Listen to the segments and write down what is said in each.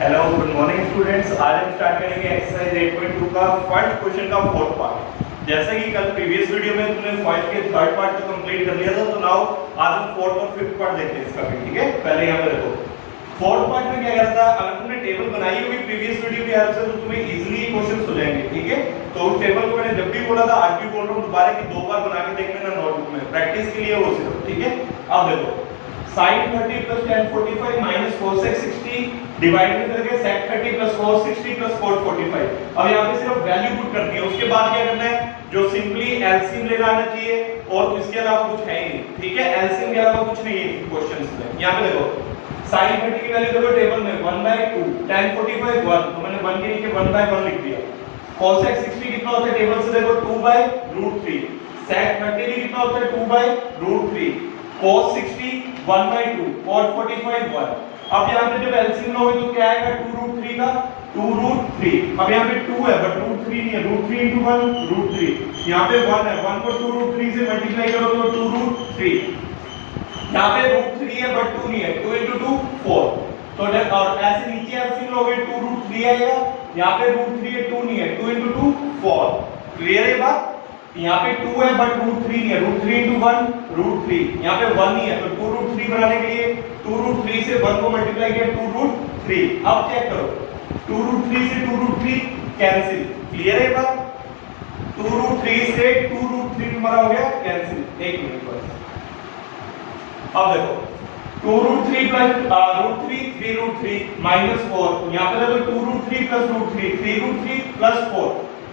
Hello good morning students. आज हम start करेंगे एक्सरसाइज 8.2 का फर्स्ट क्वेश्चन का फोर्थ पार्ट। जैसा कि कल प्रीवियस वीडियो में तुमने फर्स्ट के थर्ड पार्ट को कंप्लीट कर लिया था, तो नाउ आज हम फोर्थ और फिफ्थ पार्ट देखते हैं इसका भी। ठीक है, पहले यहां पे देखो फोर्थ पार्ट में क्या करता है, अगर तुमने टेबल बनाई होगी प्रीवियस वीडियो की हेल्प से तो तुम्हें इजीली क्वेश्चंस हो जाएंगे। ठीक है, तो उस टेबल को मैंने जब भी बोला था आज भी बोल रहा हूं, दोबारा की दो बार बना के देख लेना नोटबुक में, प्रैक्टिस के लिए वो सिर्फ। ठीक है, अब देखो sin 30 plus tan 45 minus cosec 60 divide करके sec 30 plus cos 60 plus cot 45। अब यहाँ पे सिर्फ वैल्यू पुट करनी है, उसके बाद क्या करना है, जो सिंपली एलसीएम लेना आना चाहिए और इसके अलावा कुछ है ही नहीं। ठीक है, एलसीएम के अलावा कुछ नहीं है क्वेश्चंस में। यहाँ पे देखो sin 30 की वैल्यू देखो टेबल में 1/2, tan 45 1, तो मैंने 1 के नीचे 1/1 लिख दिया। cosec 60 कितना होता है टेबल से देखो 2/√3, sec 30 भी कितना होता है 2/√3, cos 60 1/2, cot 45 1। अब यहाँ पे जब एलसीएम लोगे तो क्या आएगा 2√3 का 2√3। अब यहाँ पे 2 है बट √3 नहीं है, √3 × 1 √3। यहाँ पे 1 है, 1 को 2√3 से मल्टीप्लाई करो तो 2√3। यहाँ पे √3 है बट 2 नहीं है, 2 × 2 4। तो जब और ऐसे नीचे एलसीएम लोगे 2√3 आएगा, यहाँ पे √3 है 2 नहीं है, 2 × 2 4। क्लियर है बात? यहाँ पे 2 है बट √3 नहीं है, √3 × 1 √3। यहाँ पे 1 नहीं है, तो 2√3 बनाने के लिए 2√3 से 1 को मल्टीप्लाई किया 2√3। अब चेक करो 2√3 से 2√3 कैंसिल। क्लियर है बात? 2√3 से 2√3 तुम्हारा हो गया कैंसिल। एक मिनट बस। अब देखो 2√3 प्लस √3 3√3 माइनस 4। यहाँ पे देखो 2√3 प्लस √3 3√3 प्लस 4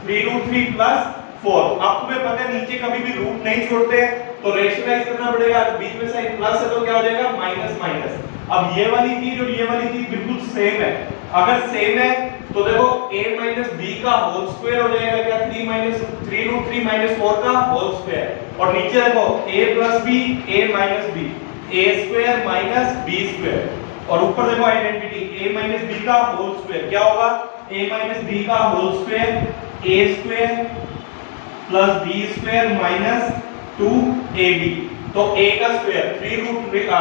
3√3 प्लस 4। अब तुम्हें पता है नीचे कभी भी रूट नहीं छोड़ते हैं, तो रेशनलाइज करना पड़ेगा। बीच में साइन प्लस है तो क्या हो जाएगा माइनस माइनस। अब ये वाली चीज और ये वाली चीज बिल्कुल सेम है। अगर सेम है तो देखो a माइनस b का होल स्क्वायर हो जाएगा क्या, 3√3 माइनस 4 का होल स्क्वायर। और नीचे देखो a plus b a minus b a square minus b square. और ऊपर देखो आइडेंटिटी a माइनस b का होल स्क्वायर क्या होगा, a माइनस b का whole square a square plus b square minus 2ab। तो a का स्क्वायर 3√3 का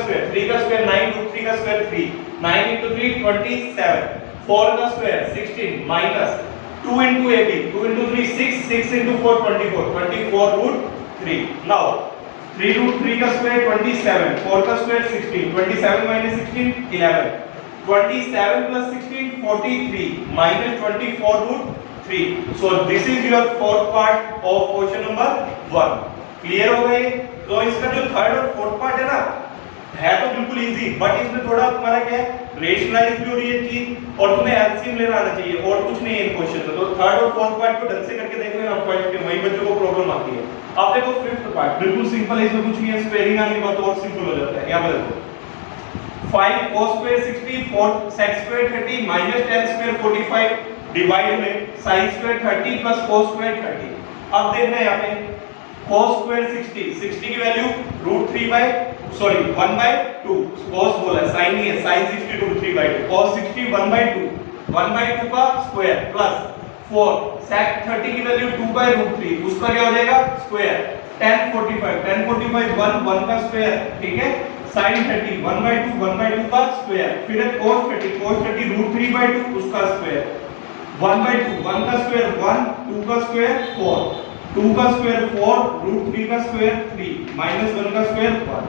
स्क्वायर 3 का स्क्वायर 9 √3 का स्क्वायर 3 9 × 3 27 4 का स्क्वायर 16 माइनस 2 × ab 2 × 3 6 6 × 4 24 नाउ 3√3 का स्क्वायर 27 4 का square 16 27 minus 16 11 27 plus 16 43 minus 24√3। so this is your fourth part of question number 1। Clear हो गए? तो इसका जो थर्ड और फोर्थ पार्ट है ना, है तो बिल्कुल इजी, बट इसमें थोड़ा तुम्हारा क्या है, रेशनलाइज भी हो रही है चीज और तुम्हें एलसीएम लेना आना चाहिए, और कुछ नहीं है इन क्वेश्चन में। तो थर्ड और फोर्थ पार्ट को ढंग से करके देख लेना, फर्स्ट के वही बच्चों को प्रॉब्लम आती है। अब देखो फिफ्थ पार्ट बिल्कुल सिंपल है, इसमें कुछ नहीं है, स्क्वायरिंग आने के बाद और सिंपल हो जाता है। यहां पर देखो 5 cos square 60 4 sec square 30 minus tan square 45 divide में sin square 30 plus cos square 30। अब देखना है यहाँ पे cos square 60 की वैल्यू √1/2 cos बोला है, sin नहीं है, sin 60 √3/2 cos 60 1/2 का स्क्वायर प्लस 4 sec 30 की वैल्यू 2/√3 उसका क्या हो जाएगा स्क्वायर tan 45 1 का स्क्वायर। ठीक है, sin 30 1/2 का स्क्वायर, फिर cos 30 √3/2 उसका स्क्वायर 1/2 1 का स्क्वायर 1 2 का स्क्वायर 4 2 का स्क्वायर 4 √3 का स्क्वायर 3 माइनस 1 का स्क्वायर 1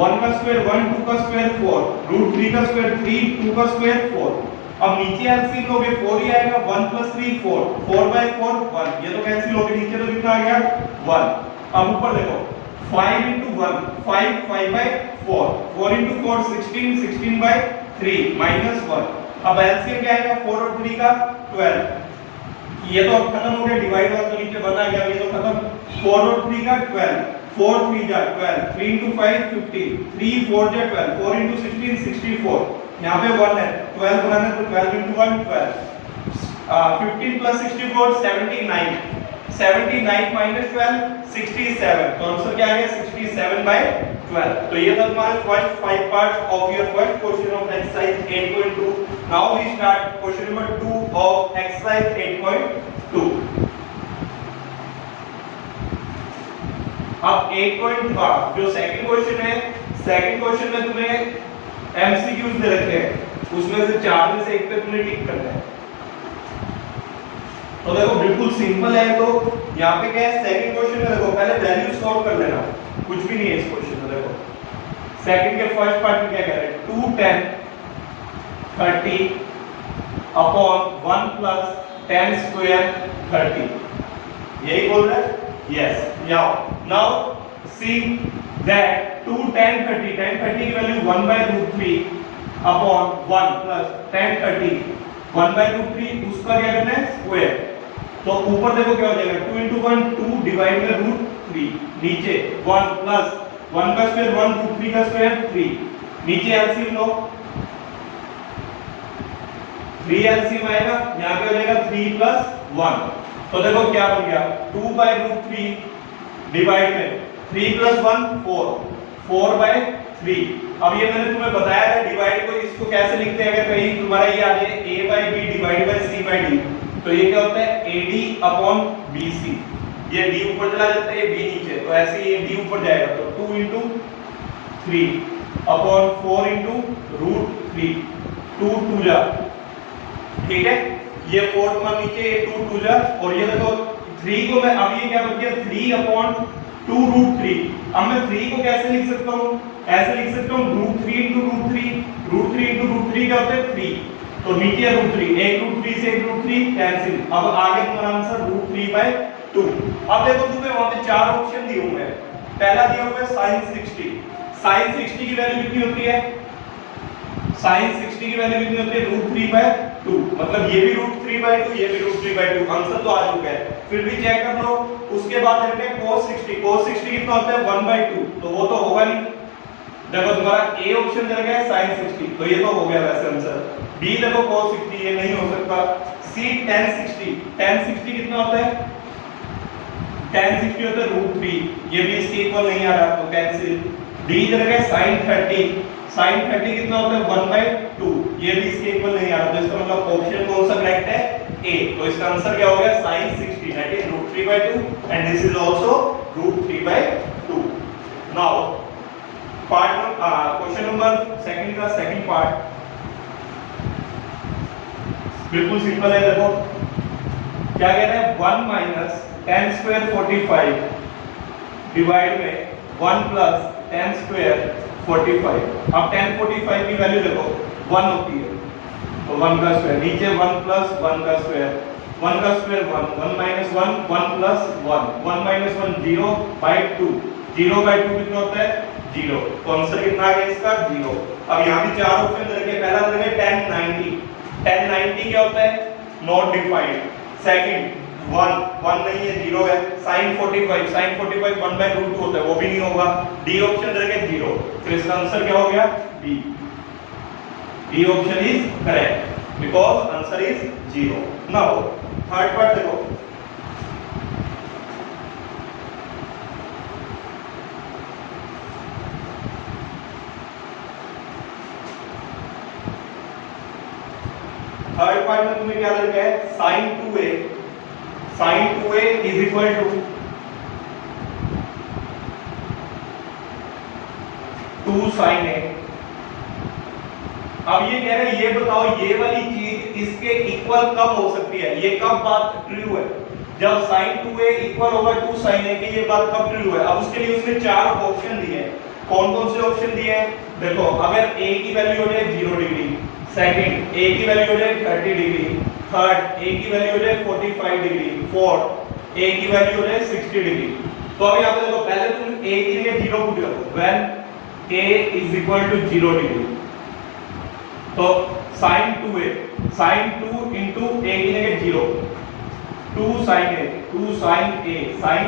1 का स्क्वायर 1 2 का स्क्वायर 4 √3 का स्क्वायर 3 2 का स्क्वायर 4। अब नीचे एलसीएम लोगे 4 ही आएगा, 1 + 3 4 4/4 1, ये तो कैंसिल हो गया, नीचे तो कितना आ गया 1। अब ऊपर देखो 5 × 1 5/4 4 × 4 16 16/3 -1। अब एलसीएम क्या आएगा 4 और 3 का 12। ये तो अब खत्म हो गया, डिवाइड वाला तो नीचे बना गया, ये तो खत्म। 4 और 3 का 12 4 3 जा 12 3 × 5 15 3 4 जा 12 4 × 16 64। यहाँ पे 1 है, 12 बनाना तो 12 × 1 12 15 + 64 79 79 - 12 67। तो आंसर क्या आ गया 67/12। तो ये था तुम्हारा first 5 parts of your first question of exercise 8.2। Now we start question number 2 of exercise 8.2। अब 8.5 जो सेकंड क्वेश्चन है, सेकंड क्वेश्चन में तुम्हें एमसीक्यूज दे रखे हैं। उसमें से 4 में से एक पे तुम्हें टिक करना है। तो देखो बिल्कुल सिंपल है। तो यहाँ पे क्या है, सेकंड क्वेश्चन में देखो पहले वैल्यू सॉल्व कर लेना, कुछ भी नहीं है इस क्वेश्चन में। देखो सेकंड के फर्स्ट पार्ट में क्या कह रहे हैं, 2 10 30 अपॉन 1 प्लस 10 स्क्वायर 30, यही बोल रहा है। यस, नाउ सी दैट 2 10 30 की वैल्यू 1/√3 अपॉन 1 प्लस 10 30 1/√3, उसका क्या करना है, स्क्वायर। तो ऊपर देखो क्या हो जाएगा, 2 into 1 2 डिवाइड में √3, नीचे 1 प्लस 1 का स्क्वायर 1 √3 का स्क्वायर 3, नीचे एलसीएम लो, 3 एलसीएम आएगा, यहाँ पे हो जाएगा 3 + 1। तो देखो क्या बन गया, 2/√3 डिवाइड में 3 + 1 4, 4/3। अब ये मैंने तुम्हें बताया था डिवाइड को इसको कैसे लिखते हैं, अगर कहीं तुम्हारा ये आ जाए a/b डिवाइड बाय c/d, तो ये क्या होता है, AD/BC। ये d ऊपर चला जाता है, ये b नीचे, तो ऐसे ये d ऊपर जाएगा, तो 2 × 3 अपॉन 4 × √3, 2 2 जा, ठीक है, ये 4 तुम्हारा नीचे, ये 2 2 जा, और ये देखो 3 को मैं, अब ये क्या बन गया 3/2√3। अब मैं 3 को कैसे लिख सकता हूँ, ऐसे लिख सकता हूँ √3 × √3, √3 × √3 क्या होता है 3, तो नीचे √3, एक √3 से एक √3 कैंसिल। अब आगे तुम्हारा आंसर √3/2। अब देखो तुम्हें वहां पे 4 ऑप्शन दिए हुए हैं। पहला दिया हुआ है sin 60, sin 60 की वैल्यू कितनी होती है, sin 60 की वैल्यू कितनी होती है, √3/2, मतलब ये भी √3/2, ये भी √3/2, आंसर तो आ चुका है, फिर भी चेक कर लो। उसके बाद देखते हैं cos 60, cos 60 कितना होता है 1/2, तो वो तो होगा नहीं। देखो तुम्हारा ए ऑप्शन चल गया है sin 60, तो ये तो हो गया वैसे आंसर। बी देखो cos 60, ये नहीं हो सकता। सी tan 60, tan 60 कितना होता है, tan 60 होता है √3, ये भी इसके इक्वल नहीं आ रहा, तो कैंसिल। डी चल गया sin 30, sin 30 कितना होता है 1/2, ये भी इसके इक्वल नहीं आ रहा, तो इसका मतलब ऑप्शन कौन सा करेक्ट है, ए। तो इसका आंसर क्या हो गया, sin 60, that is √3/2 and this is also √3/2। Now part question number second का सेकंड पार्ट बिल्कुल सिंपल है। देखो क्या कह रहे हैं, 1 - 10 स्क्वायर 45 डिवाइड में 1 + 10 स्क्वायर 45। अब 10 45 की वैल्यू देखो 1 होती है, तो 1 का स्क्वायर, नीचे 1 + 1 का स्क्वायर, 1 का स्क्वायर 1, 1 - 1 1 + 1, 1 - 1 0/2, 0/2 कितना होता है 0, तो आंसर कितना आ गया इसका 0। अब यहाँ भी 4 ऑप्शन दे रखे, पहला दे रखे 10 90, 10 90 क्या होता है, नॉट डिफाइंड। सेकंड 1 नहीं है, 0 है। sin 45 1/√2 होता है, वो भी नहीं होगा। डी ऑप्शन दे रखे 0, तो इसका आंसर क्या हो गया, D. D option is correct because answer is 0। Now third part देखो, थर्ड पार्ट में तुम्हें क्या लग रहा है, sin 2a is equal to 2 sin a। अब ये कह रहे हैं, ये बताओ ये वाली चीज इसके इक्वल कब हो सकती है, ये कब बात ट्रू है, जब sin 2a इक्वल होगा 2 sin a की, ये बात कब ट्रू है। अब उसके लिए उसने 4 ऑप्शन दिए हैं। कौन कौन से ऑप्शन दिए हैं, देखो अगर a की वैल्यू हो जाए 0 डिग्री, सेकंड a की वैल्यू हो जाए 30 डिग्री, थर्ड a की वैल्यू हो जाए 45 डिग्री, फोर्थ a की वैल्यू हो जाए 60 डिग्री। तो अब यहां पे देखो, पहले तुम a की जगह 0 पुट करो, when a is equal to 0 degree, तो sin 2a, sin 2 into a की जगह 0, 2 sin a, 2 sin a, sin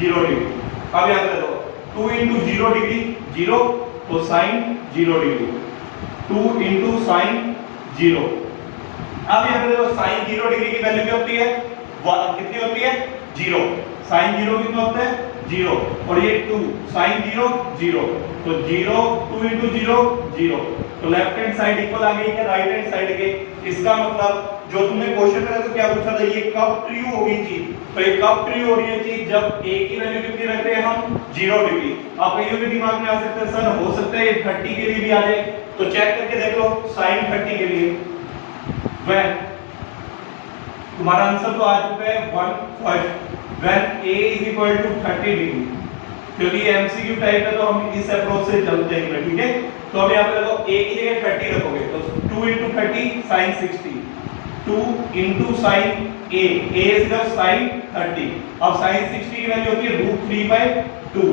0 degree. अब यहां पे देखो 2 into 0 डिग्री 0, तो sin 0 डिग्री, 2 into sin 0। अब यहां पे देखो sin 0 डिग्री की वैल्यू क्या होती है, कितनी होती है 0, sin 0 कितना होता है 0 और ये 2 sin 0 0 तो 0 2 into 0 0 तो लेफ्ट हैंड साइड इक्वल आ गई क्या राइट हैंड साइड के। इसका मतलब जो तुमने क्वेश्चन में तो क्या पूछा था, ये कब ट्रू होगी चीज, तो ये कब ट्रू हो रही है चीज जब a की वैल्यू कितनी रख रहे हैं हम 0 डिग्री। आप कहीं भी दिमाग में आ सकता है सर हो सकता है ये 30 के लिए भी आ जाए, तो चेक करके देख लो sin 30 के लिए when तुम्हारा आंसर तो आ चुका है 1 when a is equal to 30 degree, क्योंकि एमसीक्यू टाइप है तो हम इस अप्रोच से चलते हैं, ठीक है। तो अब यहां पे देखो a की जगह 30 रखोगे तो 2 into 30 sin 60, 2 into sin a सिर्फ sin 30। अब sin 60 की वैल्यू होती है √3/2,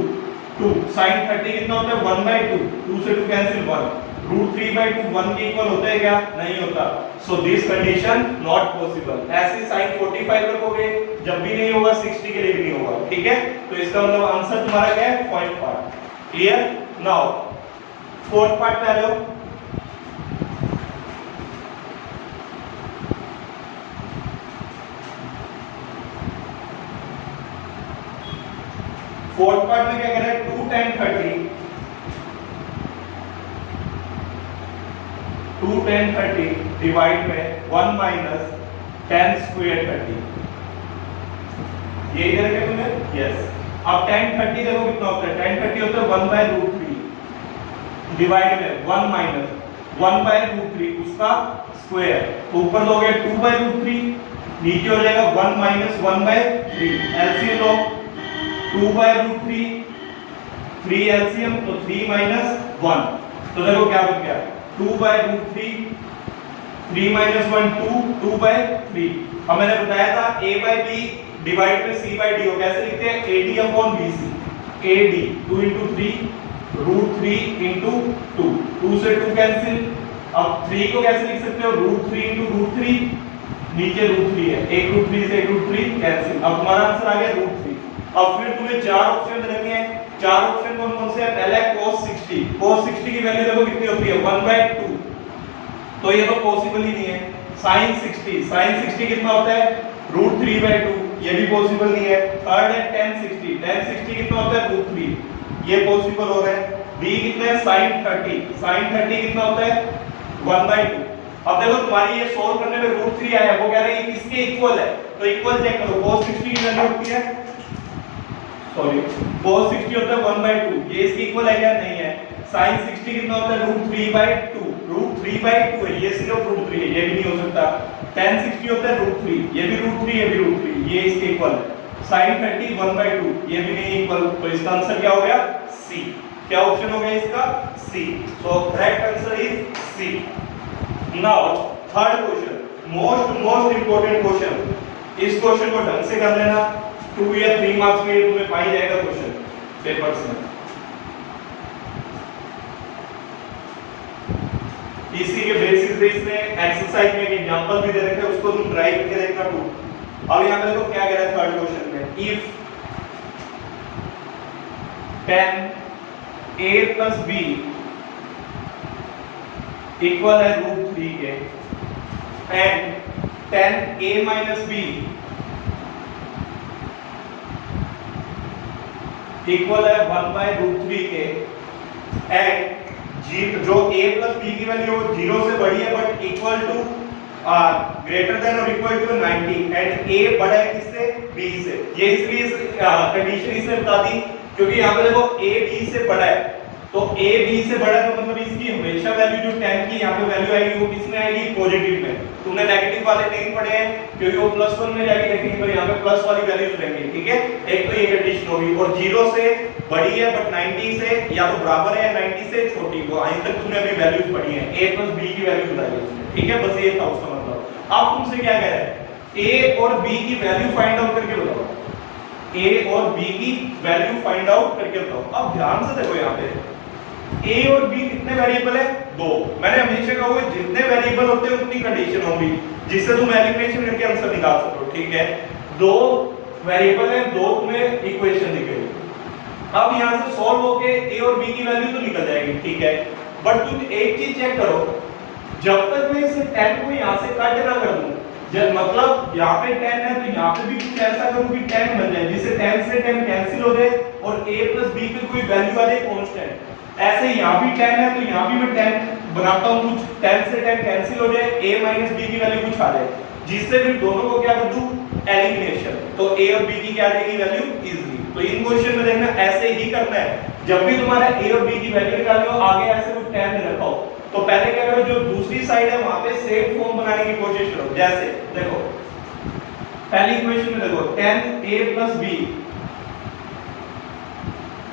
2 sin 30 कितना होता है 1/2, 2 से 2 कैंसिल 1, √3/2 1 के इक्वल होता है क्या, नहीं होता। So this condition not possible. ऐसे sin 45 रखोगे जब भी नहीं होगा 60 के लिए भी नहीं होगा, ठीक है। तो इसका मतलब आंसर तुम्हारा क्या है point part. Clear. Now fourth part पे आ जाओ। फोर्थ पार्ट में क्या कह रहा है 2 tan 30 2 tan 30 डिवाइड में 1 माइनस tan स्क्वायर 30, ये इधर क्या तुमने यस। अब tan 30 देखो कितना होता है, tan 30 होता है 1/√3 डिवाइड में 1 माइनस 1/√3 उसका स्क्वायर, तो ऊपर लोगे 2/√3 नीचे हो जाएगा 1 माइनस 1/3 एलसीएम लो 2/√3 3 एलसीएम तो 3 माइनस 1, तो देखो क्या बच गया 2/√3 3 माइनस 1 2 2/3। अब मैंने बताया था a/b डिवाइड में c/d हो, कैसे लिखते हैं AD/BC, AD 2 into 3 √3 into 2, 2 से 2 कैंसिल। अब 3 को कैसे लिख सकते हो √3 into √3, नीचे √3 है, एक √3 से एक √3 कैंसिल। अब तुम्हारा आंसर आ गया √3। अब फिर तुम्हें चार ऑप्शन रखे हैं, चार ऑप्शन कौन कौन से हैं, पहला है cos 60, cos 60 की वैल्यू देखो कितनी होती है 1/2, तो ये तो पॉसिबल ही नहीं है। sin 60 कितना होता है √3/2, ये भी पॉसिबल नहीं है। थर्ड है tan 60 कितना होता है √3, ये पॉसिबल हो रहा है। b कितना है sin 30 कितना होता है 1/2। अब देखो तुम्हारी ये सोल्व करने में √3 आया, वो कह रहे हैं किसके इक्वल है, तो इक्वल चेक करो। cos 60 की वैल्यू होती है सॉरी cos 60 होता है 1/2, ये इसके इक्वल है क्या, नहीं है। sin 60 कितना होता है √3/2 है, ये सिर्फ √3 है, ये भी नहीं हो सकता। tan 60 होता है √3, ये भी √3 ये भी √3, ये इसके इक्वल है। sin 30 1/2, ये भी नहीं इक्वल, तो इसका आंसर क्या हो गया सी। क्या ऑप्शन हो गया इसका C. So correct answer is C. Now third question, most important question, इस क्वेश्चन को ढंग से कर लेना, 2 या 3 मार्क्स में तुम्हें पाई जाएगा क्वेश्चन पेपर्स में। इसी के बेसिस पे इसमें एक्सरसाइज में एक एग्जांपल भी दे रखे हैं, उसको तुम ट्राई करके देखना टू। अब यहां पे देखो क्या कह रहा है थर्ड क्वेश्चन में, if tan a plus b equal है √3 के and tan a minus b equal है 1/√3 के एंड जो a plus b की वैल्यू 0 से बड़ी है but equal to greater than और इक्वल टू 90 एंड a बड़ा है किससे b से। ये इसलिए कंडीशन इसने बता दी क्योंकि यहाँ पे देखो a b से बड़ा है, तो a b से बड़ा है तो मतलब इसकी हमेशा वैल्यू जो tan की यहाँ पे वैल्यू आएगी वो किसमें आएगी पॉजिटिव में। तुमने नेगेटिव वाले नहीं पढ़े हैं क्योंकि वो +1 में जाके देखेंगे, पर यहाँ पे प्लस वाली वैल्यूज रहेंगी, ठीक है। एक तो ये कंडीशन होगी और 0 से बड़ी है बट 90 से या तो बराबर है 90 से छोटी, वो अभी तक तुमने अभी वैल्यूज पढ़ी है, a plus b की वैल्यू बताई है उसने, ठीक है। बस ये था उसका मतलब। अब तुमसे क्या कह रहा है a और b की वैल्यू फाइंड आउट करके बताओ, a और b की वैल्यू फाइंड आउट करके बताओ। अब ध्यान से देखो यहाँ पे a और b कितने वेरिएबल है, 2। मैंने हमेशा कहा हुआ जितने वेरिएबल होते हैं उतनी कंडीशन होगी जिससे तुम एलिमिनेशन करके आंसर निकाल सको, ठीक है। 2 वेरिएबल है, 2 तुम्हें इक्वेशन दिखेगी। अब यहां से सॉल्व होके a और b की वैल्यू तो निकल जाएगी, ठीक है। बट तुम एक चीज चेक करो, जब तक मैं इसे tan को यहां से कट ना कर दूं जब मतलब यहाँ पे 10 है तो यहाँ पे भी कुछ ऐसा करूँ कि 10 बन जाए, जिससे 10 से 10 कैंसिल हो जाए और a प्लस b की कोई वैल्यू आ जाए कांस्टेंट। ऐसे यहाँ भी 10 है तो यहाँ भी मैं 10 बनाता हूँ, कुछ 10 से 10 कैंसिल हो जाए, a माइनस b की वैल्यू कुछ आ जाए, जिससे फिर दोनों को क्या कर दूं एलिमिनेशन, तो a और b की क्या आ जाएगी वैल्यू इजीली। तो इन क्वेश्चन में देखना ऐसे ही करना है, जब भी तुम्हारा a और b की वैल्यू निकालनी हो आगे ऐसे कुछ 10 दे रखा हो तो पहले क्या करो, जो दूसरी साइड है वहां पे सेम फॉर्म बनाने की कोशिश करो। जैसे देखो पहली इक्वेशन में देखो 10a प्लस b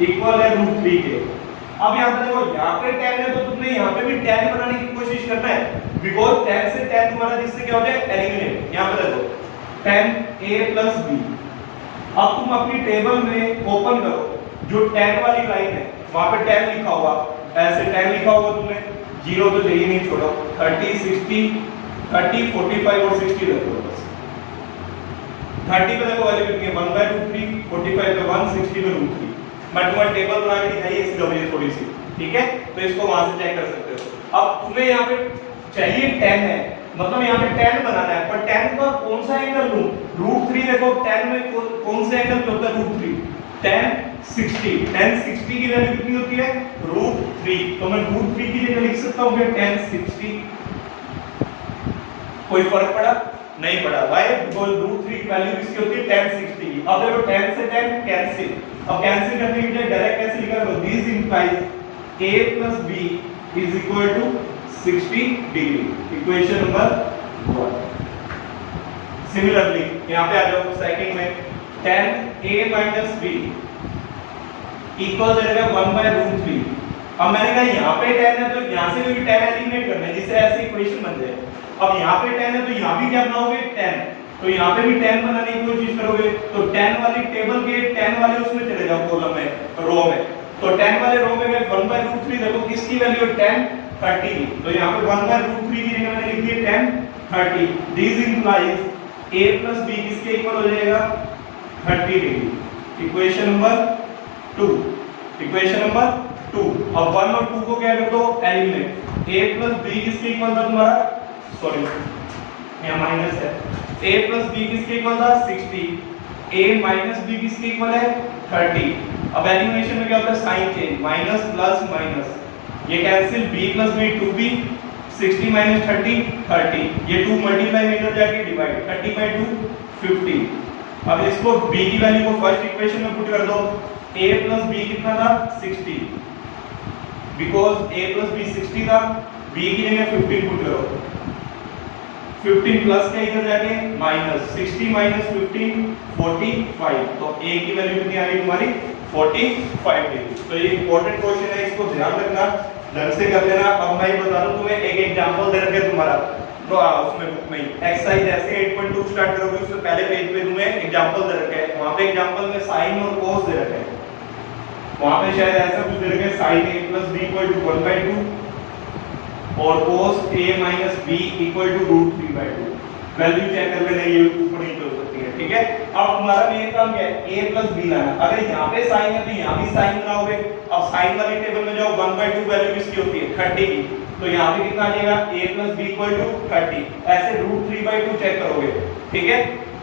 इक्वल है √3 के। अब यहाँ पे देखो यहाँ पे 10 है तो तुमने यहाँ पे भी 10 बनाने की कोशिश करना है, बिकॉज 10 से 10 तुम्हारा जिससे क्या हो जाए एलिमिनेट। यहाँ पे देखो 10a प्लस b। अब तुम अपनी टेबल में ओपन करो, जो 10 वाली लाइन है वहां पे 10 लिखा होगा, ऐसे 10 लिखा होगा तुमने, 0 तो चाहिए नहीं, छोड़ो 30 60 30 45 और 60 रख दो बस। 30 पे देखो वैल्यू कितनी है 1/√3, 45 पे 1, 60 पे √3। मैं तुम्हारी टेबल बना के दिखाई इसकी वजह थोड़ी सी, ठीक है, तो इसको वहां से चेक कर सकते हो। अब तुम्हें यहाँ पे चाहिए 10 है, मतलब यहाँ पे 10 बनाना है, पर 10 का कौन सा एंगल लूं? √3 देखो 10 में कौन से एंगल पे होता है √3? 10 60 10 60 की वैल्यू कितनी होती है √3, तो मैं √3 की जगह लिख सकता हूं 10 60। कोई फर्क पड़ा? नहीं पड़ा। व्हाई? बिकॉज़ √3 की वैल्यू किसकी होती है 10 60 की। अब देखो 10 से 10 कैंसिल, अब कैंसिल करने की बजाय डायरेक्ट कैसे लिखा करो, this implies a plus b is equal to 60 degree, equation number 1। Similarly यहां पे आ जाओ सेकंड में 10a minus b इक्वल रहेगा 1/√3। अब मैंने कहा यहाँ पे 10 है तो यहाँ से भी 10 एलिमिनेट करना है, जिससे ऐसी इक्वेशन बन जाए। अब यहाँ पे 10 है तो यहाँ भी क्या बनाओगे 10, तो यहाँ पे भी 10 बनाने की कोशिश करोगे, तो 10 वाली टेबल के 10 वाले उसमें चले जाओ कॉलम में, रो में, तो 10 वाले रो में 1/√3 देखो किसकी वैल्यू है 10 30 की, तो यहाँ पे 1/√3 की जगह मैंने लिख दिया 10 30। This implies a plus b किसके इक्वल हो जाएगा 30 degree, equation number 2। Equation number 2। अब 1 और 2 को क्या कर दो एलिमिनेट। a plus b किसके इक्वल था तुम्हारा, सॉरी यहाँ माइनस है, a plus b किसके इक्वल था 60, a minus b किसके इक्वल है 30। अब एलिमिनेशन में क्या होता है sign change, minus plus minus, ये cancel, b plus b 2b, 60 minus 30 30, ये 2 मल्टीप्लाई में इधर जाके डिवाइड, 30/2 50। अब इसको b की वैल्यू को फर्स्ट इक्वेशन में पुट कर दो, a plus b कितना था 60, बिकॉज a plus b 60 था, b की जगह 15 पुट करो, 15 प्लस का इधर जाके माइनस, 60 minus 15 45, तो a की वैल्यू कितनी आ गई तुम्हारी 45 डिग्री। तो ये इंपॉर्टेंट क्वेश्चन है, इसको ध्यान रखना, ढंग से कर लेना। अब मैं बता दूं तुम्हें एक एग्जांपल दे रखे तुम्हारा तो उसमें बुक में एक्सरसाइज ऐसे 8.2 स्टार्ट करोगे उससे पहले पेज पे तुम्हें एग्जांपल दे रखे हैं, वहां पे एग्जांपल में साइन और कोस दे रखे हैं, वहां पे शायद ऐसा कुछ दे रखे sin a plus b equal to 1/2 और cos a minus b equal to √3/2। Value check कर लेना, ये ऊपर नीचे हो सकती है, ठीक है। अब तुम्हारा मेन काम क्या है a plus b लाना। अगर यहाँ पे sin है तो यहाँ भी sin बनाओगे। अब sin वाली टेबल में जाओ, 1/2 वैल्यू किसकी होती है 30 की, तो यहाँ पे कितना आ जाएगा a plus b equal to 30, ऐसे √3/2 चेक करोगे, ठीक है।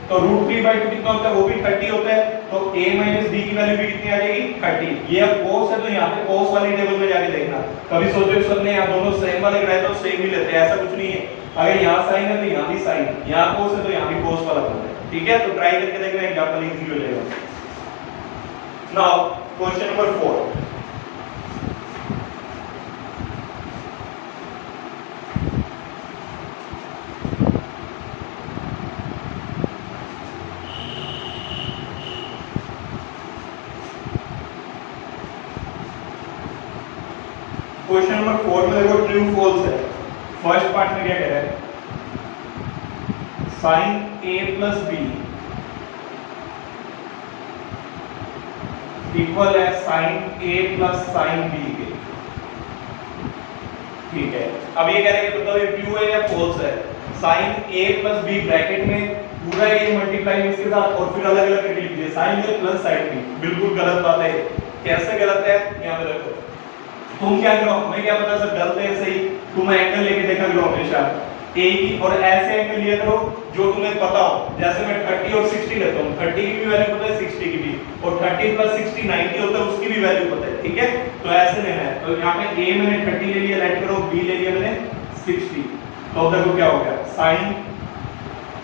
तो √3/2 कितना होता है, वो भी 30 होता है, तो a minus b की वैल्यू भी कितनी आ जाएगी 30। ये अब cos है तो यहाँ पे cos वाली टेबल में जाके देखना, कभी सोचो सर ने यहाँ दोनों सेम वाले कराए तो सेम ही लेते हैं, ऐसा कुछ नहीं है। अगर यहाँ sin है तो यहाँ भी sin, यहाँ cos है तो यहाँ भी cos वाला होता है, ठीक है। तो ट्राई करके देखना, एग्जांपल इजी हो जाएगा। Now question number 4। Question number 4 में देखो ट्रू फॉल्स है। फर्स्ट पार्ट में क्या कह रहा है, sin a plus b equal है sin a plus sin b के, ठीक है। अब ये कह रहे हैं बताओ ये ट्रू है या फॉल्स है। sin a plus b bracket में पूरा ये मल्टीप्लाई इसके साथ और फिर अलग अलग करके लिख दिया sin a plus sin b, बिल्कुल गलत बात है। कैसे गलत है, यहाँ पे देखो, तुम क्या करो, हमें क्या पता सर गलत है सही, तुम एंगल लेके देखा करो हमेशा, ए की, और ऐसे एंगल लिया करो जो तुम्हें पता हो, जैसे मैं 30 और 60 लेता हूँ, 30 की भी वैल्यू पता है, 60 की भी, और 30 + 60 90 होता है, उसकी भी वैल्यू पता है, ठीक है। तो ऐसे लेना है, तो यहाँ पे ए मैंने 30 ले लिया, लेट करो, बी ले लिया मैंने 60, तो देखो क्या हो गया, sin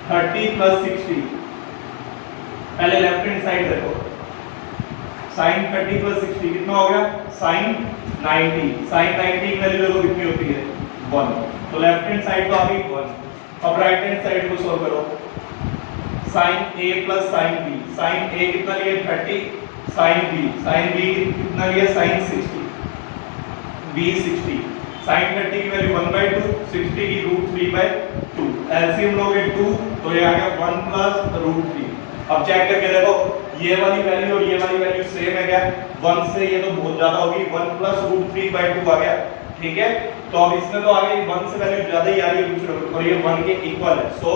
30 + 60, पहले लेफ्ट हैंड साइड देखो, sin 30 + 60 कितना हो गया, sin 90, sin 90 की वैल्यू देखो कितनी होती है 1, तो लेफ्ट हैंड साइड तो आ गई 1। अब राइट हैंड साइड को सॉल्व करो, sin a + sin b, sin a कितना लिया 30, sin b कितना लिया sin 60, b 60, sin 30 की वैल्यू 1/2, 60 की √3/2, एलसीएम लोगे 2 तो ये आ गया 1 + √3। अब चेक करके देखो, ये वाली वैल्यू और ये वाली वैल्यू सेम है क्या, 1 से ये तो बहुत ज्यादा होगी, 1 + √3/2 आ गया, ठीक है। तो अब इसमें तो आ गई 1 से वैल्यू ज्यादा ही आ रही है दूसरे को, और ये 1 के इक्वल है, so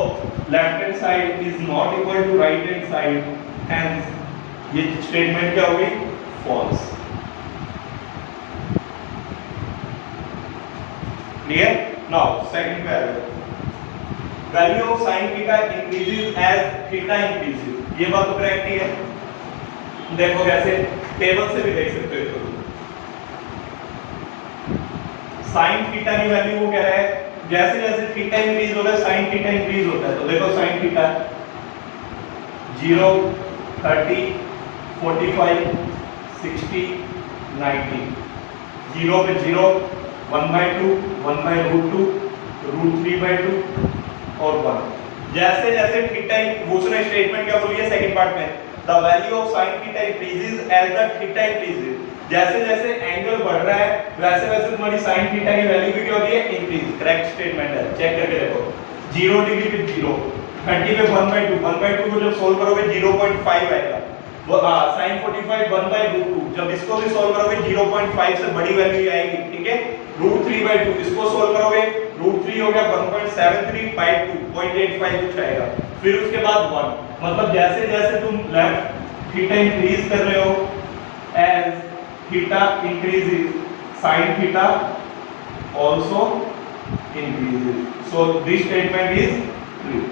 left hand side is not equal to right hand side, hence ये स्टेटमेंट क्या हो गई, false. Clear. Now second paragraph, value of sin theta increases as theta increases, ये बात तो करेक्ट ही है। देखो कैसे, टेबल से भी देख सकते हो इसको, sin थीटा की वैल्यू वो कह रहा है, जैसे जैसे थीटा इंक्रीज होता है sin थीटा इंक्रीज होता है, तो देखो sin थीटा 0 30 45 60 90, 0 पे 0, 1/2 1/√2 √3/2 और 1, जैसे जैसे थीटा, दूसरे स्टेटमेंट क्या बोलिए सेकंड पार्ट में, the value of sin theta increases as the theta increases, जैसे जैसे एंगल बढ़ रहा है वैसे वैसे तुम्हारी sin थीटा की वैल्यू भी क्या होती है, इंक्रीज। करेक्ट स्टेटमेंट है, चेक करके देखो, 0 डिग्री पे 0, 30 पे 1/2, 1/2 को जब सोल्व करोगे 0.5 आएगा, वो sin 45 1/√2, जब इसको भी सोल्व करोगे 0.5 से बड़ी वैल्यू आएगी, ठीक है। √3/2 इसको सोल्व करोगे, √3 हो गया 1.73/2, 0.85 कुछ आएगा, फिर उसके बाद 1, मतलब जैसे जैसे तुम लेफ्ट थीटा इंक्रीज कर रहे हो, as theta increases sin theta also increases, so this statement is true।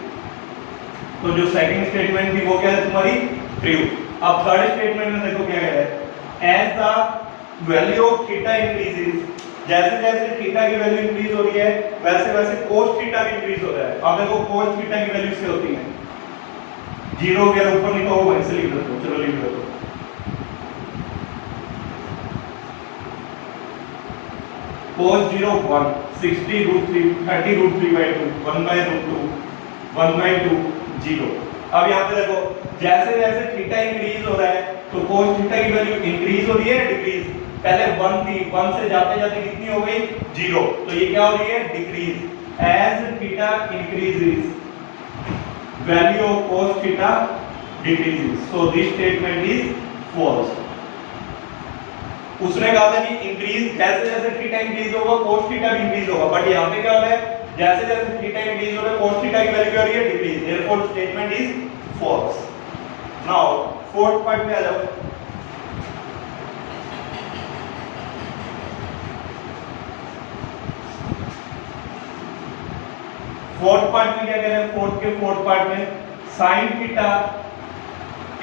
तो जो सेकंड स्टेटमेंट थी वो क्या है तुम्हारी, ट्रू। अब थर्ड स्टेटमेंट में देखो क्या कह रहा है, as the value of theta increases, जैसे जैसे थीटा की वैल्यू इंक्रीज हो रही है वैसे वैसे cos थीटा भी इंक्रीज हो रहा है। अब देखो cos थीटा की वैल्यू से होती है 0 के ऊपर नहीं तो वो वहीं से लिख दो, चलो लिख दो, cos 0 1, 60 √3, 30 √3/2, 1/√2, 1/2 0। अब यहाँ पे देखो, जैसे जैसे थीटा इंक्रीज हो रहा है तो cos थीटा की वैल्यू इंक्रीज हो रही है डिक्रीज, पहले 1 थी, 1 से जाते जाते कितनी हो गई 0, तो ये क्या हो रही है, decrease. As theta increases value of cos theta decreases, so this statement is false. उसने कहा था कि इंक्रीज, जैसे जैसे थीटा इंक्रीज होगा cos थीटा भी इंक्रीज होगा, बट यहाँ पे क्या हो रहा है, जैसे जैसे थीटा इंक्रीज हो रहा है cos थीटा की वैल्यू क्या हो रही है, decrease, therefore statement is false. Now fourth part में आ जाओ, फोर्थ पार्ट में क्या कह रहे हैं, फोर्थ पार्ट में sin थीटा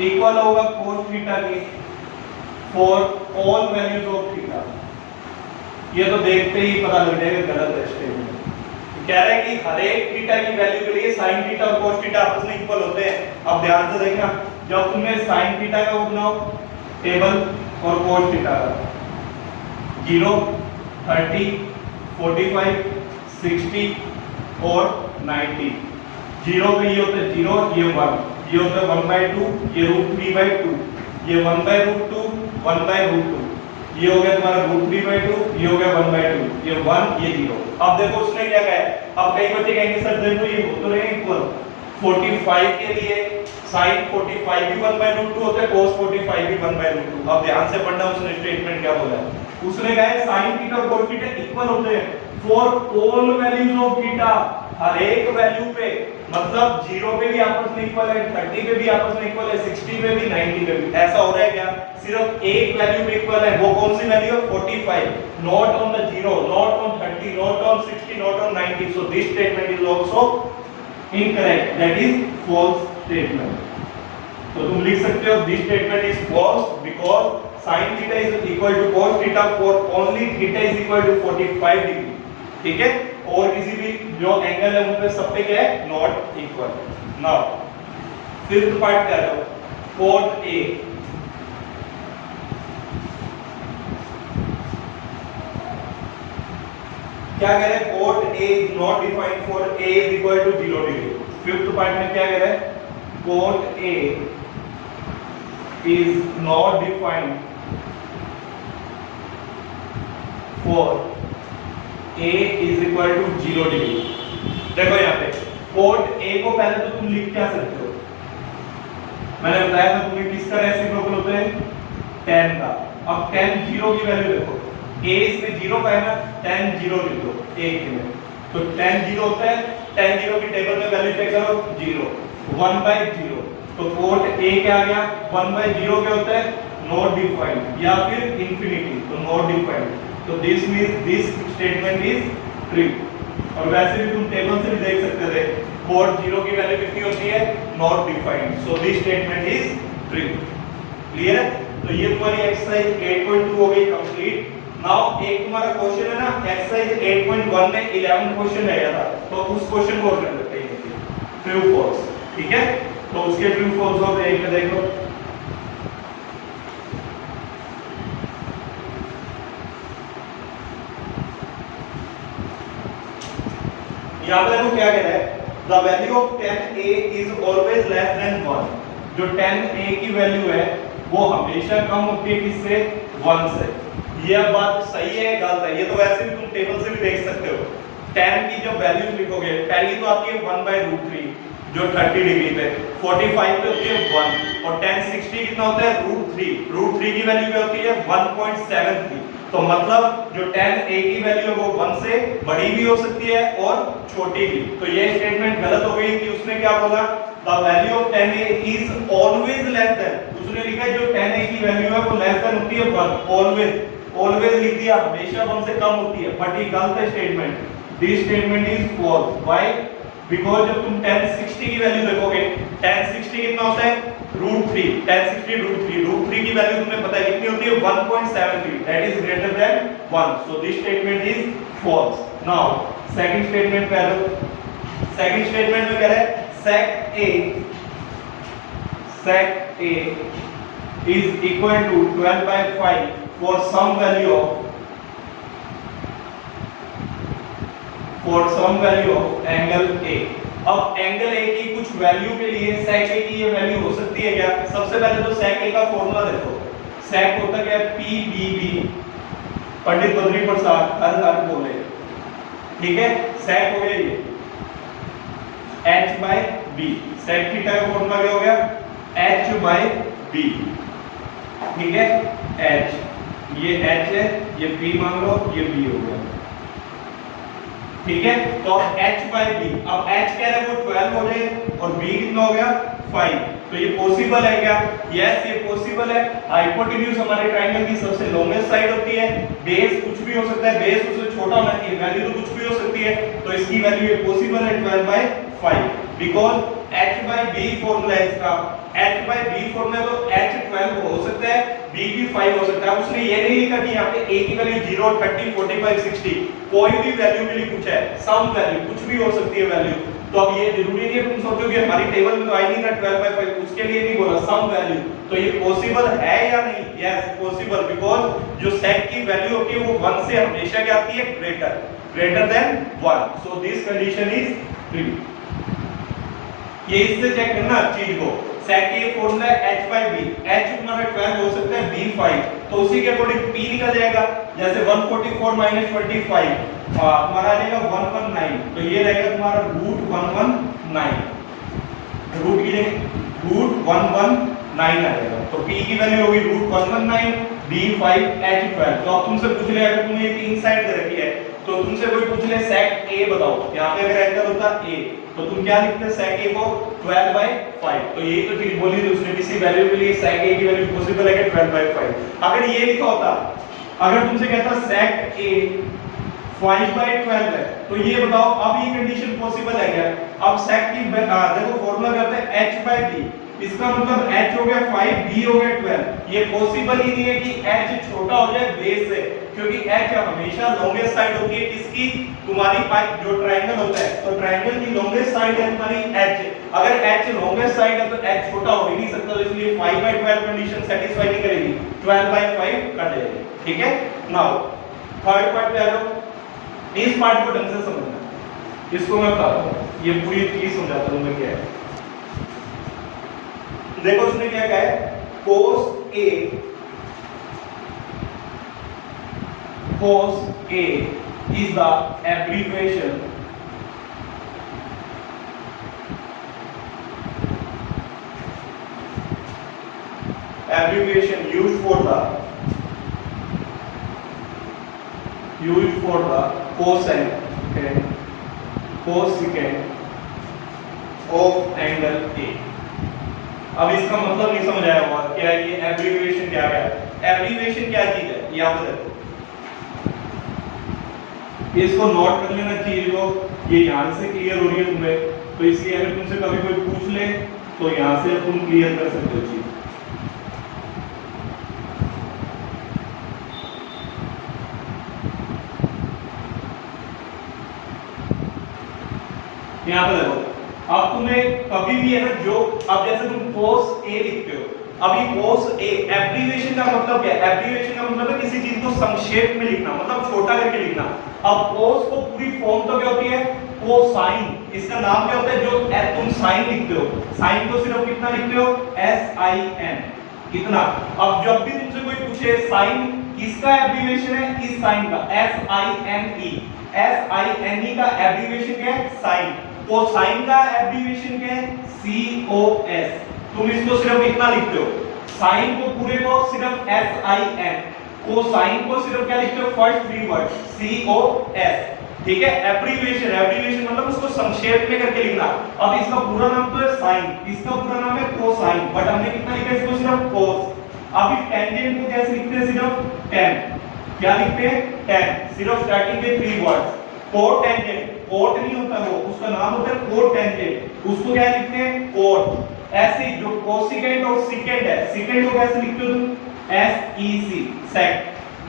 इक्वल होगा cos थीटा के for all values of theta. ये तो देखते ही पता लग जाएगा गलत है स्टेटमेंट। कह रहा है कि हर एक थीटा की वैल्यू के लिए sin थीटा और cos थीटा आपस में इक्वल होते हैं। अब ध्यान से देखना, जब तुमने sin थीटा का बनाओ टेबल और cos थीटा का 0 30 45 60 और 90, 0 पे ये होता है 0, ये 1, ये होता है 1/2, ये √3/2, ये 1/√2, 1/√2, ये हो गया तुम्हारा √3/2, ये हो गया 1/2, ये 1, ये 0। अब देखो उसने क्या कहा है, अब कई बच्चे कहेंगे सर देखो ये तो रहे इक्वल, 45 के लिए sin 45 भी 1/√2 होता है, cos 45 भी 1/√2। अब ध्यान से पढ़ना उसने स्टेटमेंट क्या बोला है, उसने कहा है sin थीटा और cos थीटा इक्वल होते हैं for all values of theta, हर एक वैल्यू पे, मतलब 0 पे भी आपस में इक्वल है, 30 पे भी आपस में इक्वल है, 60 पे भी, 90 पे भी। ऐसा हो रहा है क्या, सिर्फ एक वैल्यू पे इक्वल है, वो कौन सी वैल्यू है 45, not on the 0, not on 30, 30, not on 60, not on 90. So this statement is also incorrect. That is false statement. तो तुम लिख सकते हो this statement is false because sin theta is equal to cos theta for only theta is equal to 45 degree. ठीक है, और किसी भी जो एंगल है उन पे सब पे क्या है, not equal. Now fifth part क्या है, cot A. क्या कह रहे हैं, cot A is not defined for A is equal to 0 degree. Fifth part में क्या कह रहे हैं, cot A is not defined for A is equal to 0 degree. देखो यहाँ पे cot A को पहले तो तुम लिख क्या सकते हो, मैंने बताया था तुम्हें किसका रेसिप्रोकल होता है, tan का. अब tan 0 की वैल्यू देखो, A इसमें 0 का है ना, tan 0 लिख दो A के में, तो tan 0 होता है, tan 0 की टेबल में वैल्यू चेक करो 0, 1/0. तो cot A क्या आ गया, 1/0 क्या होता है, नॉट डिफाइंड या फिर इंफिनिटी, तो नॉट डिफाइंड. तो this means this statement is true. और वैसे भी तुम टेबल से भी देख सकते थे cot 0 की वैल्यू कितनी होती है, not defined. So this statement is true. Clear है. तो ये तुम्हारी एक्सरसाइज 8.2 हो गई कंप्लीट. नाउ एक तुम्हारा क्वेश्चन है ना, एक्सरसाइज 8.1 में 11 क्वेश्चन रहेगा था, तो उस क्वेश्चन को कर लेते हैं ट्रू फॉल्स. ठीक है, तो उसके ट्रू फॉल्स ऑफ एक में देखो. यहाँ पे देखो क्या कह रहा है, the value of tan A is always less than 1. जो tan A की वैल्यू है वो हमेशा कम होती है किससे, 1 से. ये बात सही है गलत है, ये तो वैसे भी तुम टेबल से भी देख सकते हो. tan की जब वैल्यू लिखोगे, पहली तो आती है 1/√3 जो 30 डिग्री पे, 45 पे होती है 1, और tan 60 कितना होता है, √3. √3 की वैल्यू क्या होती है, 1.73. तो मतलब जो tan A की वैल्यू है वो 1 से बड़ी भी हो सकती है और छोटी भी. तो ये स्टेटमेंट गलत हो गई कि उसने क्या बोला, the value of tan A is always less than. उसने लिखा है जो tan A की वैल्यू है वो लेस देन होती है 1. ऑलवेज, ऑलवेज लिख दिया, हमेशा 1 से कम होती है. बट ये गलत है statement. This statement is false. Why, because जब तुम tan 60 की वैल्यू देखोगे, tan 60 कितना होता है, √3. tan 60 √3 की वैल्यू तुम्हें पता है कितनी होती है, 1.73. That is greater than 1. So this statement is false. Now second statement पे आ लो. सेकंड स्टेटमेंट में कह रहा है sec A is equal to 12/5 for some value of angle A. अब एंगल A की कुछ वैल्यू के लिए sec A की ये वैल्यू हो सकती है क्या. सबसे पहले तो sec A का फॉर्मूला देखो. sec होता क्या है, PBB, पंडित बद्री प्रसाद हर बोले. ठीक है, sec हो गया ये h/b. sec थीटा का फॉर्मूला क्या हो गया, h/b. ठीक है, h, ये h है, ये b मान लो, ये b हो गया. ठीक है, तो h/b. अब h कह रहा है वो 12 हो जाए और b कितना हो गया, 5. तो ये पॉसिबल है क्या, यस ये पॉसिबल है. हाइपोटेन्यूज हमारे ट्रायंगल की सबसे लॉन्गेस्ट साइड होती है. बेस कुछ भी हो सकता है, बेस उससे छोटा होना चाहिए, वैल्यू तो कुछ भी हो सकती है. तो इसकी वैल्यू ये पॉसिबल है 12/5. बिकॉज़ h/b फॉर्मूला है इसका, h/b फॉर्मूला तो h 12 हो सकता है, b भी 5 हो सकता है. उसने ये नहीं लिखा कि यहाँ पे a की वैल्यू 0, 30, 45, 60, कोई भी वैल्यू के लिए पूछा है, सम वैल्यू कुछ भी हो सकती है वैल्यू. तो अब ये जरूरी नहीं है तुम सोचो कि हमारी टेबल में तो आई नहीं था 12/5, उसके लिए नहीं बोला, सम वैल्यू. तो ये पॉसिबल है या नहीं, यस पॉसिबल. बिकॉज़ जो sec की वैल्यू होती है वो 1 से हमेशा क्या आती है, greater than 1. So this condition is true. ये इससे चेक करना चीज को. sec की फॉर्मूला है h/b. h तुम्हारा 12 हो सकता है, b 5. तो उसी के अकॉर्डिंग p निकल जाएगा. जैसे 144 - 25 तुम्हारा आ जाएगा 119. तो ये रहेगा तुम्हारा √119. रूट की जगह √119 आ जाएगा. तो p की वैल्यू होगी √119, b 5, h 12. तो अब तुमसे पूछ ले, अगर तुम्हें ये तीन साइड दे रखी है तो तुमसे कोई पूछ ले sec A बताओ, यहाँ पे अगर एंगल होता A तो तुम क्या लिखते हैं sec A को 12/5. तो यही तो चीज बोली थी उसने, किसी वैल्यू के लिए sec A की वैल्यू पॉसिबल है कि 12/5. अगर ये लिखा होता, अगर तुमसे कहता sec A 5/12 है, तो ये बताओ अब ये कंडीशन पॉसिबल है क्या? अब sec की देखो फॉर्मूला क्या होता है h/b, इसका मतलब h हो गया 5, b हो गया 12। ये पॉसिबल ही नहीं है कि h छोटा हो जाए बेस से, क्योंकि h हमेशा लॉन्गेस्ट साइड होती है किसकी? तुम्हारी पाइप जो ट्रायंगल होता है, तो ट्रायंगल की लॉन्गेस्ट साइड है तुम्हारी h। अगर h लॉन्गेस्ट साइड है तो h छोटा हो ही नहीं सकता, तो इसलिए 5/12 कंडीशन सेटिस्फाई नहीं करेगी, 12/5 कट जाएगी। ठीक है, नाउ थर्ड पार्ट पे आ जाओ। इस पार्ट को ढंग से समझना, इसको मैं बताता हूं, ये पूरी चीज समझाता हूं मैं क्या है। देखो उसने क्या कहा है, cos A is the abbreviation used for the cosecant of angle A। अब इसका मतलब नहीं समझ आया होगा क्या ये एब्रिविएशन क्या है? एब्रिविएशन क्या चीज है ये आप देखो, इसको नोट कर लेना चीज को, ये यहां से क्लियर हो रही है तुम्हें, तो इसलिए अगर तुमसे कभी कोई पूछ ले तो यहां से तुम क्लियर कर सकते हो चीज। यहां पर देखो, अब तुम्हें कभी भी है ना, जो अब जैसे तुम cos A लिखते हो, अभी cos A एब्रिविएशन का मतलब क्या है? एब्रिविएशन का मतलब है किसी चीज को संक्षेप में लिखना, मतलब छोटा करके लिखना। अब cos को पूरी फॉर्म तो क्या होती है? कोसाइन। इसका नाम क्या होता है? जो तुम साइन लिखते हो, साइन को सिर्फ कितना लिखते हो? sin, कितना। अब जब भी तुमसे कोई पूछे साइन किसका एब्रिविएशन है? इस साइन का, sine का एब्रिविएशन क्या है? साइन। कोसाइन का एब्रिविएशन क्या है? cos। तुम इसको सिर्फ इतना लिखते हो, साइन को पूरे को सिर्फ sin, कोसाइन को सिर्फ क्या लिखते हो? First three word cos। ठीक है, एब्रिविएशन मतलब उसको संक्षेप में करके लिखना। अब इसका पूरा नाम तो है साइन, इसका पूरा नाम है कोसाइन, बट हमने कितना लिखा है इसको? सिर्फ cos। अब इस टेंजेंट को कैसे लिखते हैं? सिर्फ tan। क्या लिखते हैं? tan, सिर्फ स्टार्टिंग के three words. Quote tangent, quote नहीं होता वो, उसका नाम होता है कोट टेंजेंट, उसको क्या लिखते हैं? कोट। ऐसे जो कोसिकेंट और सिकेंट है, सिकेंट को कैसे लिखते हो तुम? SEC, सेक,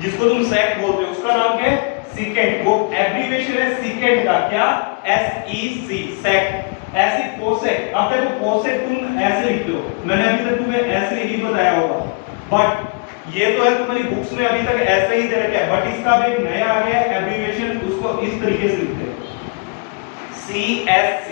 जिसको तुम सेक बोलते हो, उसका नाम क्या है? सिकेंट। वो एब्रिविएशन है सिकेंट का, क्या? SEC, सेक। ऐसे कोसेक, अब देखो कोसेक तुम ऐसे लिखते हो, मैंने अभी तक तुम्हें ऐसे ही बताया होगा, बट ये तो है तुम्हारी बुक्स में अभी तक ऐसे ही दे रखा है, बट इसका अब एक नया आ गया एब्रिविएशन, उसको इस तरीके से लिखते हैं CSC।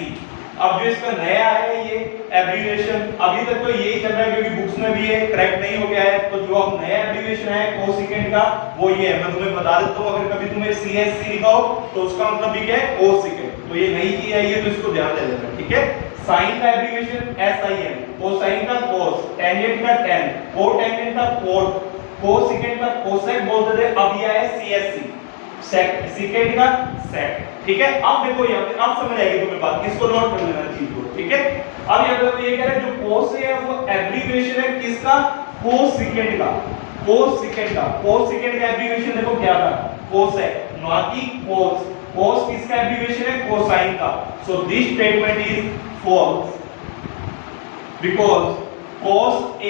अब जो इसका नया है ये एब्रिविएशन, अभी तक तो यही चल रहा है क्योंकि बुक्स में भी ये करेक्ट नहीं हो गया है, तो जो अब नया एब्रिविएशन है कोसिकेंट का वो ये है। मैं तुम्हें बता देता हूं, अगर कभी तुम्हें CSC लिखा हो तो उसका मतलब भी क्या है? कोसिकेंट। तो ये नई चीज आई है तो इसको ध्यान दे लेना। ठीक है, साइन का एब्रिविएशन SIN, कोसाइन का कोस, टेंजेंट का tan, कोटेंजेंट का कोट, कोसिकेंट का कोसेक बोलते थे, अब ये है CSC, सेक, सिकेंट का सेक। ठीक है, अब देखो यहाँ पे अब समझ आएगी तुम्हें बात, इसको नोट कर लेना चीज को। ठीक है, अब यहाँ पे ये कह रहा है जो कोस है वो एब्रिविएशन है किसका? कोसिकेंट का, कोसिकेंट का। कोसिकेंट का एब्रिविएशन देखो क्या था? कोसेक, ना कि कोस। कोस किसका एब्रिविएशन है? कोसाइन का। सो this statement is false because cos A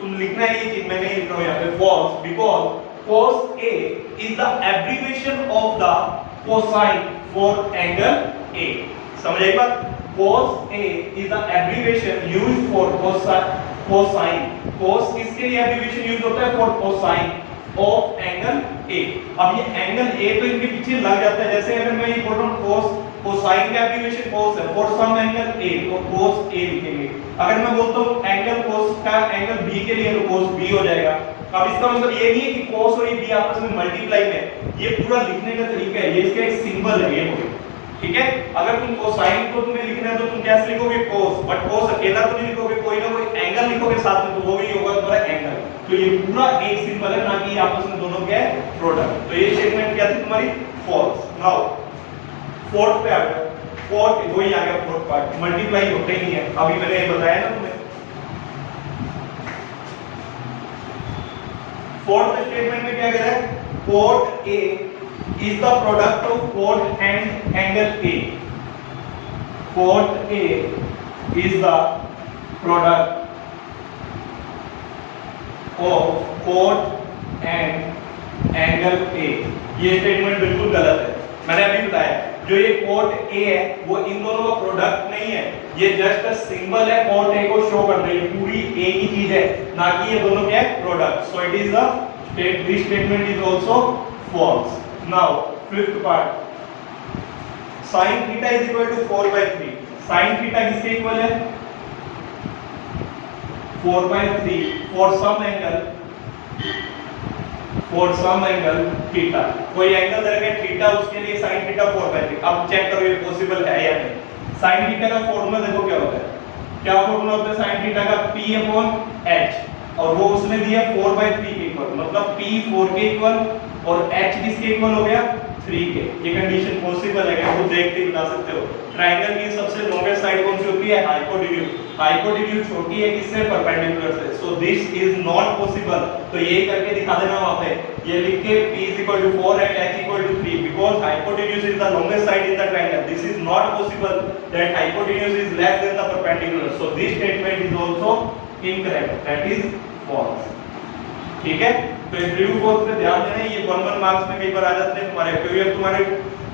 तुम लिखना है ये चीज, मैंने लिख रहा हूं यहाँ पे false because cos A is the abbreviation of the cosine for angle A। समझ आई बात? cos A is the abbreviation used for cosine। cos किसके लिए एब्रिविएशन यूज होता है? for cosine of angle A। अब ये एंगल A तो इनके पीछे लग जाता है, जैसे अगर मैं ये बोल रहा हूं cos, कोसाइन का एब्रिविएशन cos है, for some angle A तो cos A लिखेंगे। अगर मैं बोलता हूं एंगल cos का एंगल B के लिए तो cos B हो जाएगा। अब इसका मतलब ये नहीं है कि cos और ये B आपस में मल्टीप्लाई में, ये पूरा लिखने का तरीका है, ये इसका एक सिंबल है ये। ठीक है, अगर तुम कोसाइन को तुम्हें लिखना है तो तुम कैसे लिखोगे? cos, बट cos अकेला तो नहीं लिखोगे, कोई ना कोई एंगल लिखोगे साथ में, तो वो भी होगा तुम्हारा एंगल। तो ये पूरा एक सिंबल है, ना कि आपस में दोनों क्या है? प्रोडक्ट। तो ये स्टेटमेंट क्या थी तुम्हारी? फॉल्स। नाउ फोर्थ पे आ गया, फोर्थ वही आ गया, फोर्थ पार्ट मल्टीप्लाई होते ही नहीं है, अभी मैंने बताया ना तुम्हें। फोर्थ स्टेटमेंट में क्या कह रहा है? cot A is the product of chord and angle A. Chord A is the product of chord and angle A. ये स्टेटमेंट बिल्कुल गलत है। मैंने अभी बताया जो ये chord A है वो इन दोनों का प्रोडक्ट नहीं है, ये जस्ट सिंबल है chord A को शो कर रही है, पूरी A की चीज है, ना कि ये दोनों क्या है product. So it is the this statement is also false. Now fifth part, sin theta is equal to 4/3. sin theta किसके इक्वल है? 4/3 for some angle theta। कोई एंगल दे रखा है थीटा, उसके लिए sin theta 4/3। अब चेक करो ये पॉसिबल है या नहीं। sin theta का फॉर्मूला देखो क्या होता है, क्या फॉर्मूला होता है sin theta का? p/h, और वो उसने दिया 4/3 के इक्वल, मतलब p 4 के इक्वल और h किसके इक्वल हो गया? 3 के। ये कंडीशन पॉसिबल है, क्या वो देख के बता सकते हो। ट्रायंगल की सबसे लॉन्गेस्ट साइड कौन सी होती है? हाइपोटेन्यूज। हाइपोटेन्यूज छोटी है किससे? परपेंडिकुलर से। So this is not possible. तो ये करके दिखा देना वहां पे, ये लिख के p = 4 and h = 3 because hypotenuse is the longest side in the triangle. This is not possible that hypotenuse is less than the perpendicular. So this statement is also incorrect, that is false। ठीक है, तो ये true false पे ध्यान देना। ये 1 marks में कई बार आ जाते हैं तुम्हारे, क्योंकि तुम्हारे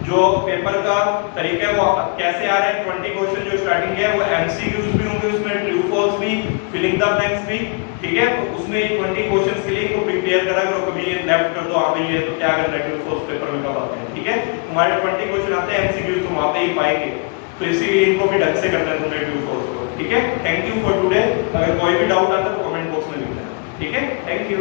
जो पेपर का तरीका है वो कैसे आ रहा है, 20 क्वेश्चन जो स्टार्टिंग है वो एमसीक्यूज भी होंगे, उसमें ट्रू फॉल्स भी, फिलिंग द ब्लैंक्स भी। ठीक है, तो उसमें 20 क्वेश्चंस के लिए इनको प्रिपेयर करा करो, कभी ये लेफ्ट कर दो, आप ये तो क्या करना है, ट्रू फॉल्स पेपर में कब आते हैं। ठीक है, तुम्हारे 20 क्वेश्चन आते हैं एमसीक्यूज, तुम वहां पे ही पाएंगे, तो इसीलिए इनको भी ढंग से करना है तुमने ट्रू फॉल्स को। ठीक है, थैंक यू फॉर टुडे। अगर कोई भी डाउट आता है तो कमेंट बॉक्स में लिख देना। ठीक है, थैंक यू।